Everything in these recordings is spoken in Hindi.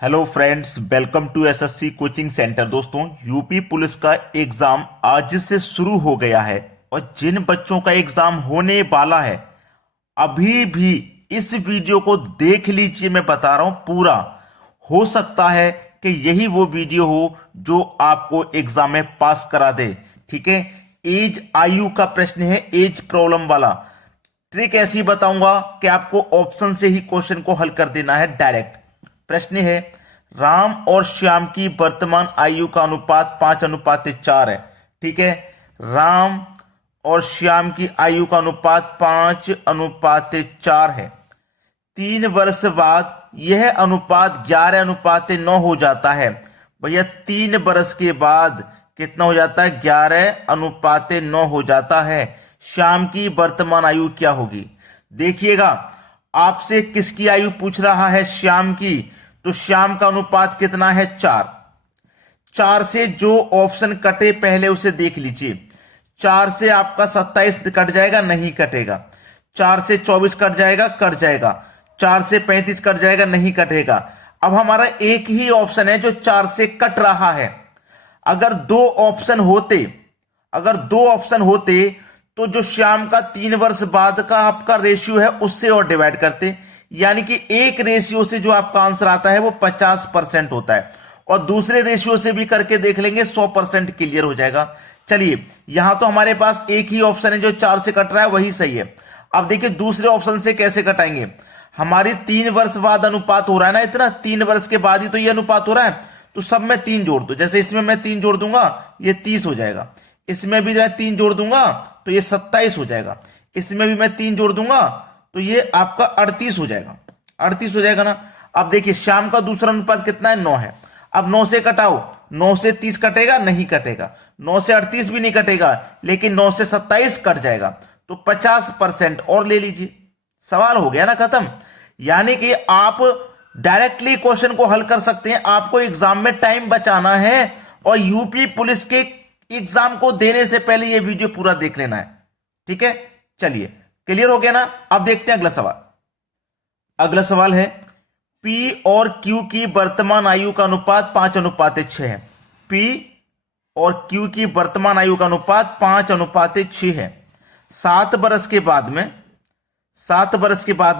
Hello friends, welcome to SSC coaching centre. दोस्तों, यूपी पुलिस का एग्जाम आज से शुरू हो गया है और जिन बच्चों का एग्जाम होने वाला है अभी भी इस वीडियो को देख लीजिए। मैं बता रहा हूं पूरा। हो सकता है कि यही वो वीडियो हो जो आपको एग्जाम में पास करा दे। ठीक है, एज आयु का प्रश्न है, एज प्रॉब्लम वाला। ट्रिक ऐसी बताऊंगा कि आपको ऑप्शन से ही क्वेश्चन को हल कर देना है डायरेक्ट। प्रश्न है, राम और श्याम की वर्तमान आयु का अनुपात 5:4 है। ठीक है, राम और श्याम की आयु का अनुपात 5:4 है। 3 वर्ष बाद यह अनुपात 11:9 हो जाता है। भैया 3 वर्ष के बाद कितना हो जाता है? 11:9 हो जाता है। श्याम की वर्तमान आयु क्या होगी? देखिएगा, आपसे किसकी आयु पूछ रहा है? श्याम की। तो श्याम का अनुपात कितना है? 4 से जो ऑप्शन कटे पहले उसे देख लीजिए। 4 से आपका 27 कट जाएगा, नहीं कटेगा। 4 से 24 कट जाएगा, कट जाएगा। 4 से 35 कट जाएगा, नहीं कटेगा। अब हमारा एक ही ऑप्शन है जो 4 से कट रहा है। अगर दो ऑप्शन होते तो जो श्याम का 3 वर्ष बाद का आपका रेशियो है उससे और डिवाइड करते, यानी कि एक रेशियो से जो आपका आंसर आता है वो 50% होता है, और दूसरे रेशियो से भी करके देख लेंगे, 100% क्लियर हो जाएगा। चलिए, यहां तो हमारे पास एक ही ऑप्शन है जो 4 से कट रहा है, वही सही है। अब देखिए दूसरे ऑप्शन से कैसे कटाएंगे। हमारी 3 वर्ष बाद अनुपात हो रहा है ना, इतना 3 वर्ष के बाद ही तो ये अनुपात हो रहा है, तो सब में 3 जोड़ दो। जैसे इसमें मैं 3 जोड़ दूंगा, ये 30 हो जाएगा। इसमें भी मैं 3 जोड़ दूंगा तो ये 27 हो जाएगा। इसमें भी मैं 3 जोड़ दूंगा तो ये आपका 38 हो जाएगा। 38 हो जाएगा ना। अब देखिए श्याम का दूसरा अनुपात कितना है? 9 है। अब 9 से कटाओ, 9 से 30 कटेगा, नहीं कटेगा। 9 से 38 भी नहीं कटेगा, लेकिन 9 से 27 कट जाएगा, तो 50% और ले लीजिए। सवाल हो गया ना खत्म। यानी कि आप डायरेक्टली क्वेश्चन को हल कर सकते हैं। आपको एग्जाम में टाइम बचाना है और यूपी पुलिस के एग्जाम को देने से पहले यह वीडियो पूरा देख लेना है। ठीक है, चलिए, क्लियर हो गया ना। अब देखते हैं अगला सवाल। अगला सवाल है, P और Q की वर्तमान आयु का अनुपात 5:6 है। P और Q की वर्तमान आयु का अनुपात 5:6 है। 7 वर्ष के बाद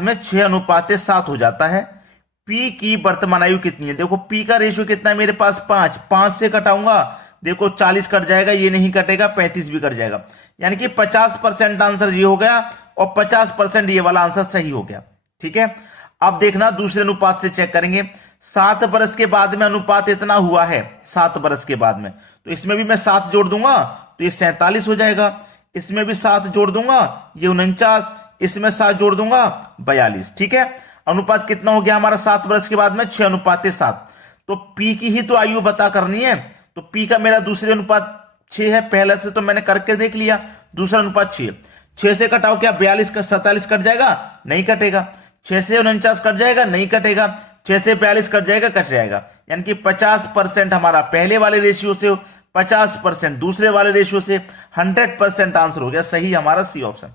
में 6:7 हो जाता है। P की वर्तमान आयु कितनी है? देखो P का रेशियो कितना है मेरे पास? 5 से कटाऊंगा, देखो 40 कट जाएगा, ये नहीं कटेगा, 35 भी कट जाएगा, यानी कि 50% आंसर ये हो गया और 50% ये वाला आंसर सही हो गया। ठीक है, अब देखना दूसरे अनुपात से चेक करेंगे। 7 वर्ष के बाद में अनुपात इतना हुआ है, 7 वर्ष के बाद में, तो इसमें भी मैं 7 जोड़ दूंगा तो ये 47 हो जाएगा। इसमें भी 7 जोड़ दूंगा, ये 49। इसमें 7 जोड़ दूंगा, 42। ठीक है, अनुपात कितना हो गया हमारा 7 वर्ष के बाद में? 6:7। तो P की ही तो आयु बता करनी है, तो P का मेरा दूसरे अनुपात 6 है। पहले से तो मैंने करके देख लिया, दूसरा अनुपात 6 से कटाओ, क्या 42 का 47 कट जाएगा? नहीं कटेगा। 6 से 49 कट जाएगा? नहीं कटेगा। 6 से 42 कट जाएगा? कट जाएगा। यानी कि 50% हमारा पहले वाले रेशियो से, 50% दूसरे वाले रेशियो से, 100% आंसर हो गया सही हमारा सी ऑप्शन।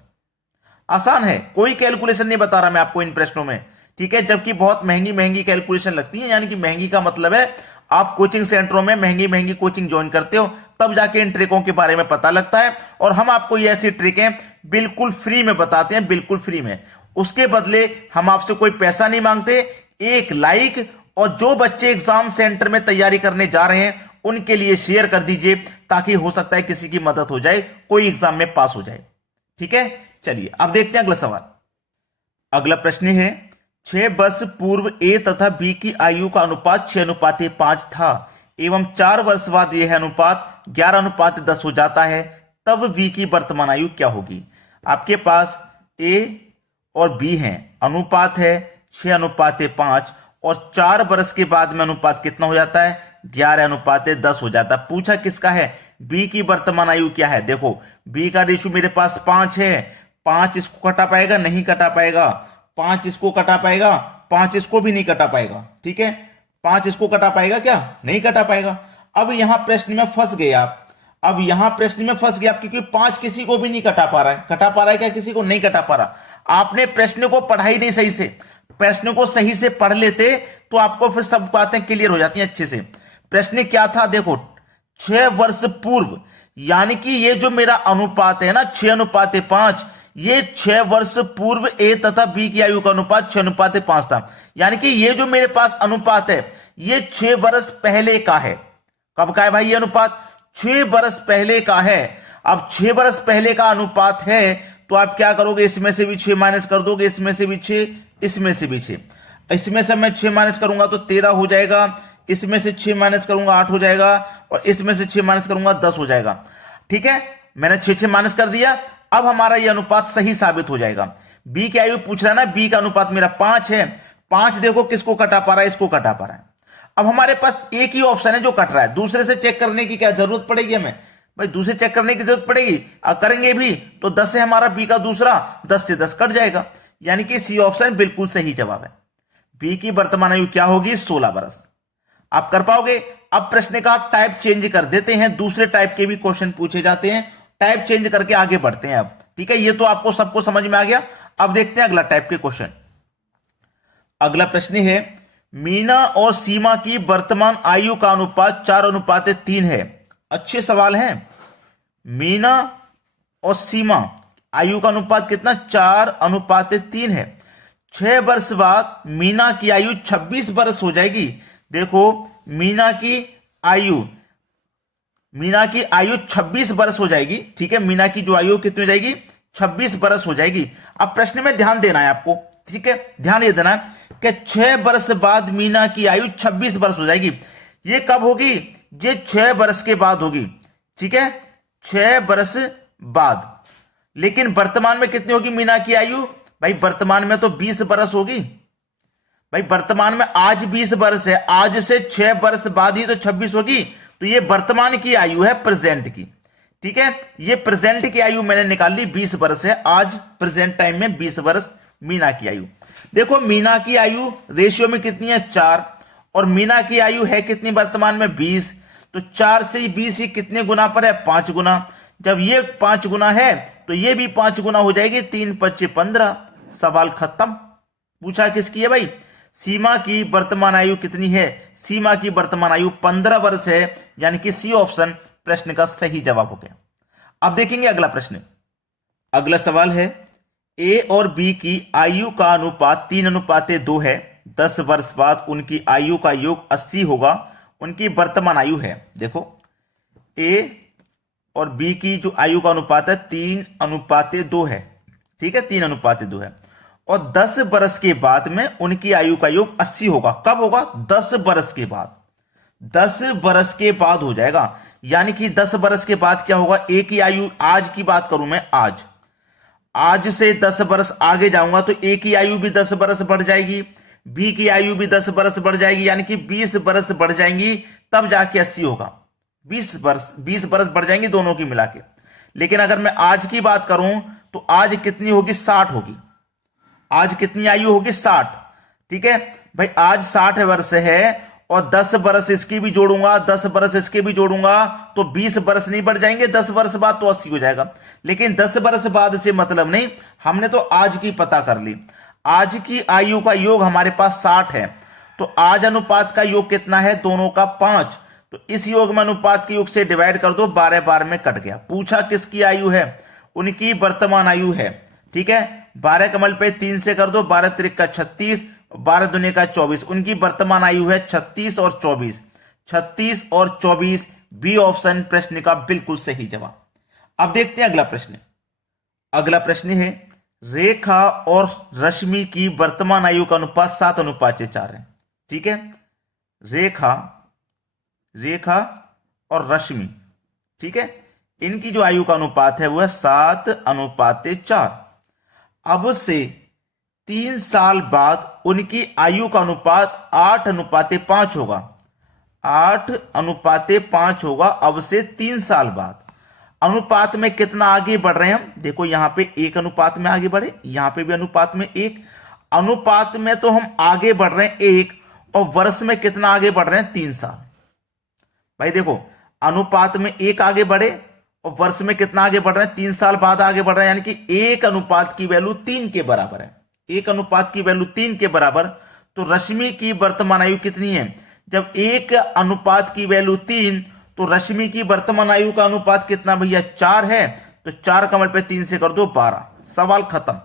आसान है, कोई कैलकुलेशन नहीं बता रहा मैं आपको इन प्रश्नों में। ठीक है, जबकि बहुत महंगी महंगी कैलकुलेशन लगती है, यानी कि महंगी का मतलब है आप कोचिंग सेंटरों में महंगी महंगी कोचिंग ज्वाइन करते हो, तब जाके इन ट्रिकों के बारे में पता लगता है। और हम आपको ये ऐसी ट्रिकें बिल्कुल फ्री में बताते हैं, बिल्कुल फ्री में। उसके बदले हम आपसे कोई पैसा नहीं मांगते, एक लाइक, और जो बच्चे एग्जाम सेंटर में तैयारी करने जा रहे हैं उनके लिए शेयर कर दीजिए, ताकि हो सकता है किसी की मदद हो जाए, कोई एग्जाम में पास हो जाए। ठीक है, चलिए अब देखते हैं अगला सवाल। अगला प्रश्न है, 6 वर्ष पूर्व A तथा B की आयु का अनुपात 6:5 था एवं 4 वर्ष बाद यह अनुपात 11:10 हो जाता है, तब V की वर्तमान आयु क्या होगी? आपके पास A और B हैं, अनुपात है 6:5, और 4 वर्ष के बाद में अनुपात कितना हो जाता है? 11:10 हो जाता है। पूछा किसका है? B की वर्तमान आयु क्या है? देखो B का रेशियो मेरे पास 5 है। 5 इसको कटा पाएगा? नहीं कटा पाएगा। 5 इसको कटा पाएगा? 5 इसको भी नहीं कटा पाएगा। ठीक है, 5 इसको कटा पाएगा क्या? नहीं कटा पाएगा। अब यहां प्रश्न में फंस गए आप। क्योंकि 5 किसी को भी नहीं कटा पा रहा है। कटा पा रहा है क्या? किसी को नहीं कटा पा रहा। आपने प्रश्न को पढ़ा ही नहीं सही से। प्रश्न को सही से पढ़ लेते तो आपको फिर सब बातें क्लियर हो जाती हैं अच्छे से। प्रश्न क्या था देखो, 6 वर्ष पूर्व, यानी कि ये जो मेरा अनुपात है ना 6:5, ये 6 वर्ष पूर्व ए तथा बी की आयु का अनुपात 6:5 था। यानी कि ये जो मेरे पास अनुपात है ये 6 वर्ष पहले का है। कब का है भाई ये अनुपात? 6 वर्ष पहले का है। अब 6 वर्ष पहले का अनुपात है तो आप क्या करोगे, इसमें से भी 6 माइनस कर दोगे, इसमें से भी 6, इसमें से भी 6, इसमें से मैं 6 माइनस करूंगा तो 13 हो जाएगा, इसमें से 6 माइनस करूंगा 8 हो जाएगा, और इसमें से 6 माइनस करूंगा 10 हो जाएगा। ठीक है, मैंने 6 माइनस कर दिया। अब हमारा यह अनुपात सही साबित हो जाएगा। बी की आयु पूछ रहा है ना, बी का अनुपात मेरा 5 है। 5 देखो किसको कटा पा रहा है, इसको कटा पा रहा है। अब हमारे पास एक ही ऑप्शन है जो कट रहा है, दूसरे से चेक करने की क्या जरूरत पड़ेगी हमें? भाई दूसरे चेक करने की जरूरत पड़ेगी? करेंगे भी तो 10 है हमारा बी का दूसरा, 10 से 10 कट जाएगा, यानी कि सी ऑप्शन बिल्कुल सही जवाब है। बी की वर्तमान आयु क्या होगी? 16 वर्ष। आप कर पाओगे? अब प्रश्न का टाइप चेंज कर देते हैं, दूसरे टाइप के भी क्वेश्चन पूछे जाते हैं, टाइप चेंज करके आगे बढ़ते हैं अब। ठीक है, ये तो आपको सबको समझ में आ गया। अब देखते हैं अगला टाइप के क्वेश्चन। अगला प्रश्न है, मीना और सीमा की वर्तमान आयु का अनुपात 4:3 है। अच्छे सवाल हैं। मीना और सीमा आयु का अनुपात कितना? 4:3 है। 6 वर्ष बाद मीना की आयु 26 वर्ष हो जाएगी। देखो मीना की आयु 26 वर्ष हो जाएगी। ठीक है, मीना की जो आयु कितनी हो जाएगी? 26 वर्ष हो जाएगी। अब प्रश्न में ध्यान देना है आपको। ठीक है, ध्यान ये देना है कि 6 वर्ष बाद मीना की आयु 26 वर्ष हो जाएगी। ये कब होगी? ये 6 वर्ष के बाद होगी। ठीक है, 6 वर्ष बाद। लेकिन वर्तमान में कितनी होगी मीना की आयु? भाई वर्तमान में तो 20 वर्ष होगी। भाई वर्तमान में आज 20 वर्ष है, आज से 6 वर्ष बाद ही तो 26 होगी। तो ये वर्तमान की आयु है, प्रेजेंट की। ठीक है, ये प्रेजेंट की आयु मैंने निकाल ली, 20 वर्ष है। आज प्रेजेंट टाइम में 20 वर्ष मीना की आयु। देखो मीना की आयु रेशियो में कितनी है? 4, और मीना की आयु है कितनी वर्तमान में? 20। तो 4 से 20 ही कितने गुना पर है? 5 गुना। जब ये 5 गुना है तो ये भी 5 गुना हो जाएगी, 3 × 5 = 15। सवाल खत्म। पूछा किसकी है भाई? सीमा की वर्तमान आयु कितनी है? सीमा की वर्तमान आयु 15 वर्ष है, यानी कि सी ऑप्शन प्रश्न का सही जवाब हो गया। अब देखेंगे अगला प्रश्न। अगला सवाल है, ए और बी की आयु का अनुपात 3:2 है। 10 वर्ष बाद उनकी आयु का योग 80 होगा। उनकी वर्तमान आयु है, देखो ए और बी की जो आयु का अनुपात है 3:2 है। ठीक है, 3:2 है। और 10 वर्ष के बाद में उनकी आयु का योग 80 होगा। कब होगा? 10 वर्ष के बाद। 10 वर्ष के बाद हो जाएगा, यानी कि 10 वर्ष के बाद क्या होगा? ए की आयु, आज की बात करूं मैं, आज से 10 वर्ष आगे जाऊंगा तो ए की आयु भी 10 वर्ष बढ़ जाएगी, बी की आयु भी 10 वर्ष बढ़ जाएगी, यानी कि 20 वर्ष बढ़ जाएंगी, तब जाके 80 होगा। 20 वर्ष बढ़ जाएंगी दोनों की मिला के। लेकिन अगर मैं आज की बात करूं तो आज कितनी होगी? 60 होगी। आज कितनी आयु होगी? 60। ठीक है भाई, आज 60 वर्ष है और 10 वर्ष इसकी भी जोड़ूंगा, 10 वर्ष इसके भी जोड़ूंगा तो 20 वर्ष नहीं बढ़ जाएंगे। 10 वर्ष बाद तो 80 हो जाएगा। लेकिन 10 वर्ष बाद से मतलब नहीं, हमने तो आज की पता कर ली। आज की आयु का योग हमारे पास 60 है, तो आज अनुपात का योग कितना है? दोनों का 5। तो इस योग में अनुपात के योग से डिवाइड कर दो, 12 12 में कट गया। पूछा किसकी आयु है? उनकी वर्तमान आयु है। ठीक है, 12 कमल पे 3 से कर दो, 12 त्रिक का 36, 12 दूनी का 24। उनकी वर्तमान आयु है 36 और 24। 36 और 24 बी ऑप्शन प्रश्न का बिल्कुल सही जवाब। अब देखते हैं अगला प्रश्न। अगला प्रश्न है, रेखा और रश्मि की वर्तमान आयु का अनुपात 7:4 है। ठीक है, रेखा और रश्मि, ठीक है, इनकी जो आयु का अनुपात है वो है 7:4। अब से 3 साल बाद उनकी आयु का अनुपात 8:5 होगा। 8:5 होगा अब से 3 साल बाद। अनुपात में कितना आगे बढ़ रहे हैं हम? देखो यहां पे 1 अनुपात में आगे बढ़े, यहां पे भी अनुपात में 1। अनुपात में तो हम आगे बढ़ रहे हैं 1, और वर्ष में कितना आगे बढ़ रहे हैं? 3 साल। भाई देखो, अनुपात में 1 आगे बढ़े और वर्ष में कितना आगे बढ़ रहे हैं? 3 साल बाद आगे बढ़ रहे हैं, यानी कि 1 अनुपात की वैल्यू 3 के बराबर है। 1 अनुपात की वैल्यू 3 के बराबर, तो रश्मि की वर्तमान आयु कितनी है? जब 1 अनुपात की वैल्यू 3, तो रश्मि की वर्तमान आयु का अनुपात कितना भैया? 4 है, तो 4 कमल पे 3 से कर दो 12, सवाल खत्म।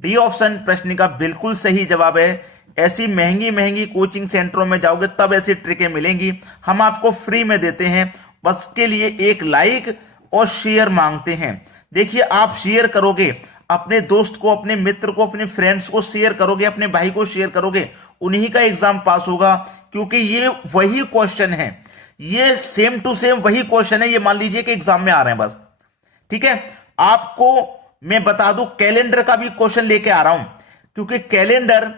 डी ऑप्शन प्रश्न का बिल्कुल सही जवाब है। ऐसी महंगी महंगी कोचिंग सेंटरों में जाओगे तब ऐसी ट्रिकें मिलेंगी, हम आपको फ्री में देते हैं, बस के लिए एक लाइक और शेयर मांगते हैं। देखिए, आप शेयर करोगे, अपने दोस्त को, अपने मित्र को, अपने फ्रेंड्स को शेयर करोगे, अपने भाई को शेयर करोगे, उन्हीं का एग्जाम पास होगा, क्योंकि ये वही क्वेश्चन है, ये सेम टू सेम वही क्वेश्चन है। ये मान लीजिए कि एग्जाम में आ रहे हैं बस, ठीक है। आपको मैं बता दूं, कैलेंडर का भी क्वेश्चन लेके आ रहा हूं, क्योंकि कैलेंडर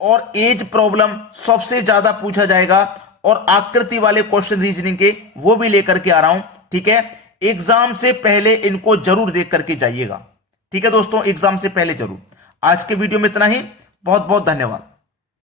और एज प्रॉब्लम सबसे ज्यादा पूछा जाएगा, और आकृति वाले क्वेश्चन रीजनिंग के वो भी लेकर के आ रहा हूं, ठीक है। एग्जाम से पहले इनको जरूर देख करके जाइएगा, ठीक है दोस्तों, एग्जाम से पहले जरूर। आज के वीडियो में इतना ही, बहुत बहुत धन्यवाद।